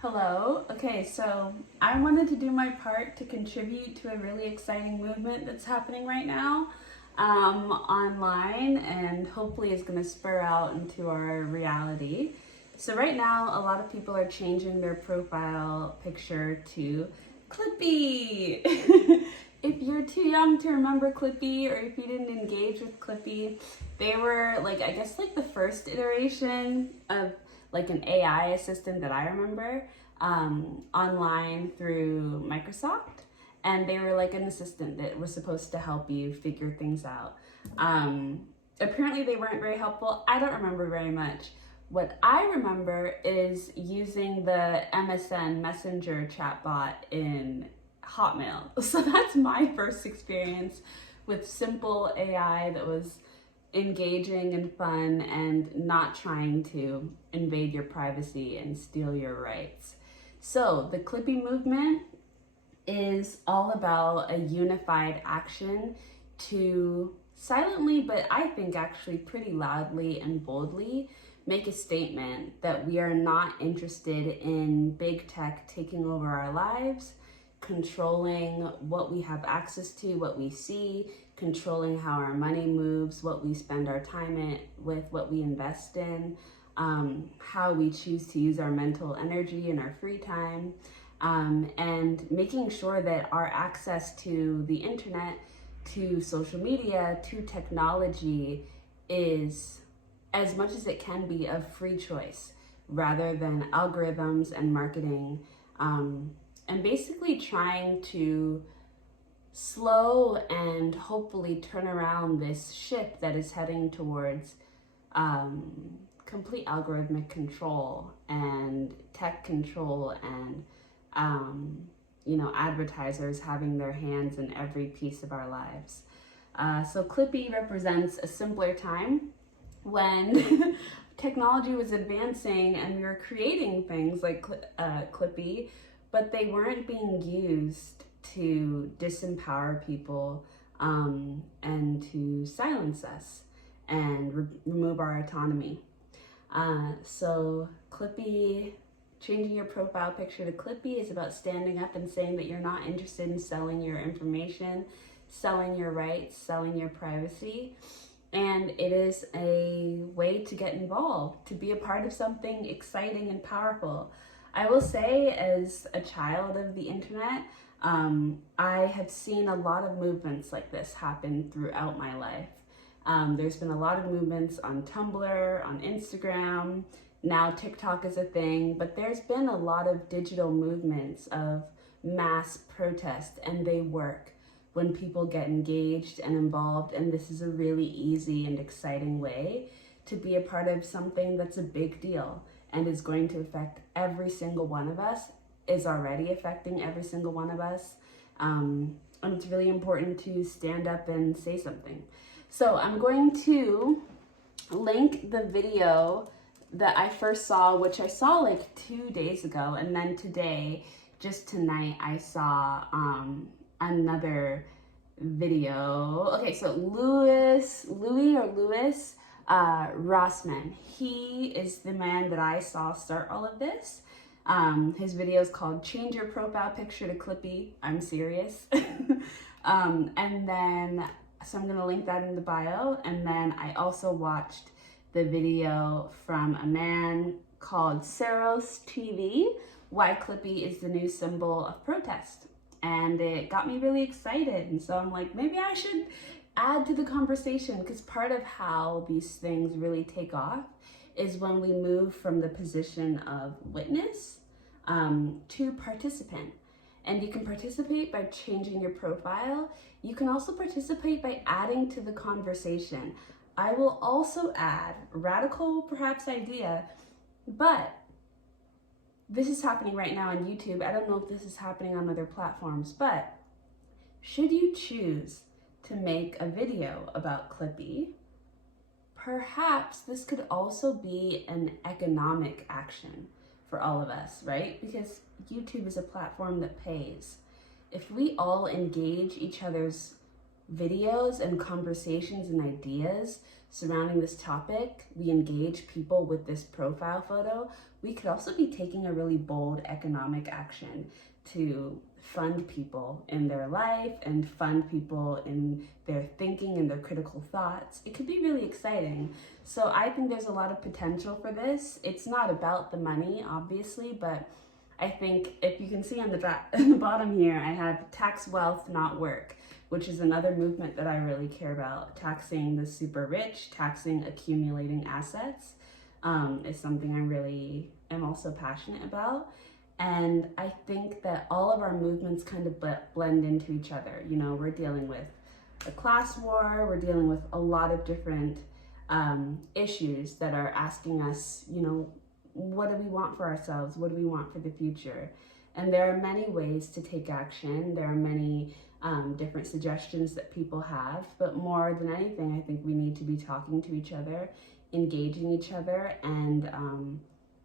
Hello. Okay, so I wanted to do my part to contribute to a really exciting movement that's happening right now online, and hopefully is going to spur out into our reality. So right now, a lot of people are changing their profile picture to Clippy. If you're too young to remember Clippy, or if you didn't engage with Clippy, they were like the first iteration of like an AI assistant that I remember online through Microsoft. And they were like an assistant that was supposed to help you figure things out. Apparently, they weren't very helpful. I don't remember very much. What I remember is using the MSN Messenger chatbot in Hotmail. So that's my first experience with simple AI that was engaging and fun and not trying to invade your privacy and steal your rights. So the Clippy movement is all about a unified action to silently, but I think actually pretty loudly and boldly, make a statement that we are not interested in big tech taking over our lives, controlling what we have access to, what we see, controlling how our money moves, what we spend our time with, what we invest in, how we choose to use our mental energy and our free time, and making sure that our access to the internet, to social media, to technology is, as much as it can be, of free choice rather than algorithms and marketing, and basically trying to slow and hopefully turn around this ship that is heading towards complete algorithmic control and tech control and advertisers having their hands in every piece of our lives. So Clippy represents a simpler time when technology was advancing and we were creating things like Clippy, but they weren't being used to disempower people and to silence us and remove our autonomy. So Clippy, changing your profile picture to Clippy is about standing up and saying that you're not interested in selling your information, selling your rights, selling your privacy. And it is a way to get involved, to be a part of something exciting and powerful. I will say, as a child of the internet, I have seen a lot of movements like this happen throughout my life. There's been a lot of movements on Tumblr, on Instagram. Now TikTok is a thing, but there's been a lot of digital movements of mass protest, and they work when people get engaged and involved, and this is a really easy and exciting way to be a part of something that's a big deal and is going to affect every single one of us, is already affecting every single one of us, and it's really important to stand up and say something. So I'm going to link the video that I first saw, which I saw like 2 days ago, and then today, just tonight, I saw another video. Okay, so Louis Rossman, he is the man that I saw start all of this. His video is called Change Your Profile Picture to Clippy. I'm serious. And then, so I'm gonna link that in the bio. And then I also watched the video from a man called Saros TV, Why Clippy is the New Symbol of Protest. And it got me really excited. And so I'm like, maybe I should add to the conversation, because part of how these things really take off is when we move from the position of witness to participant. And you can participate by changing your profile. You can also participate by adding to the conversation. I will also add, radical perhaps idea, but this is happening right now on YouTube. I don't know if this is happening on other platforms, but should you choose to make a video about Clippy, perhaps this could also be an economic action for all of us, right? Because YouTube is a platform that pays. If we all engage each other's videos and conversations and ideas surrounding this topic, we engage people with this profile photo, we could also be taking a really bold economic action to fund people in their life and fund people in their thinking and their critical thoughts. It could be really exciting. So I think there's a lot of potential for this. It's not about the money, obviously, but I think if you can see on the bottom here, I have tax wealth, not work, which is another movement that I really care about. Taxing the super rich, taxing accumulating assets is something I really am also passionate about. And I think that all of our movements kind of blend into each other. You know, we're dealing with a class war, we're dealing with a lot of different issues that are asking us, you know, what do we want for ourselves? What do we want for the future? And there are many ways to take action. There are many different suggestions that people have, but more than anything, I think we need to be talking to each other, engaging each other, and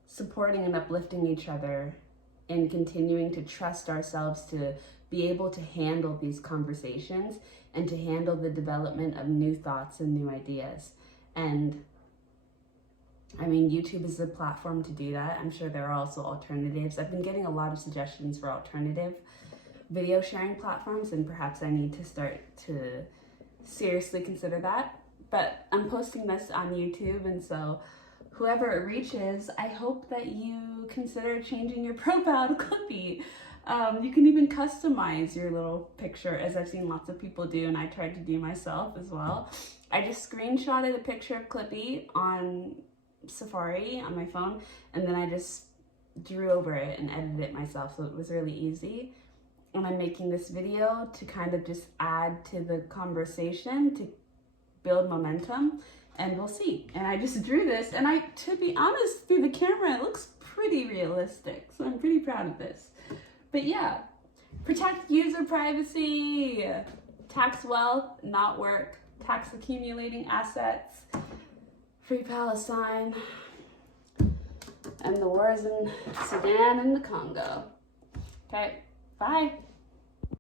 supporting and uplifting each other, and continuing to trust ourselves to be able to handle these conversations and to handle the development of new thoughts and new ideas. And I mean, YouTube is the platform to do that. I'm sure there are also alternatives. I've been getting a lot of suggestions for alternative video sharing platforms, and perhaps I need to start to seriously consider that. But I'm posting this on YouTube, and so whoever it reaches, I hope that you consider changing your profile to Clippy. You can even customize your little picture, as I've seen lots of people do, and I tried to do myself as well. I just screenshotted a picture of Clippy on Safari on my phone, and then I just drew over it and edited it myself, so it was really easy. And I'm making this video to kind of just add to the conversation, to build momentum, and we'll see. And I just drew this, and to be honest, through the camera, it looks pretty realistic, so I'm pretty proud of this. But yeah, protect user privacy, tax wealth, not work, tax accumulating assets, free Palestine, and the wars in Sudan and the Congo. Okay, bye.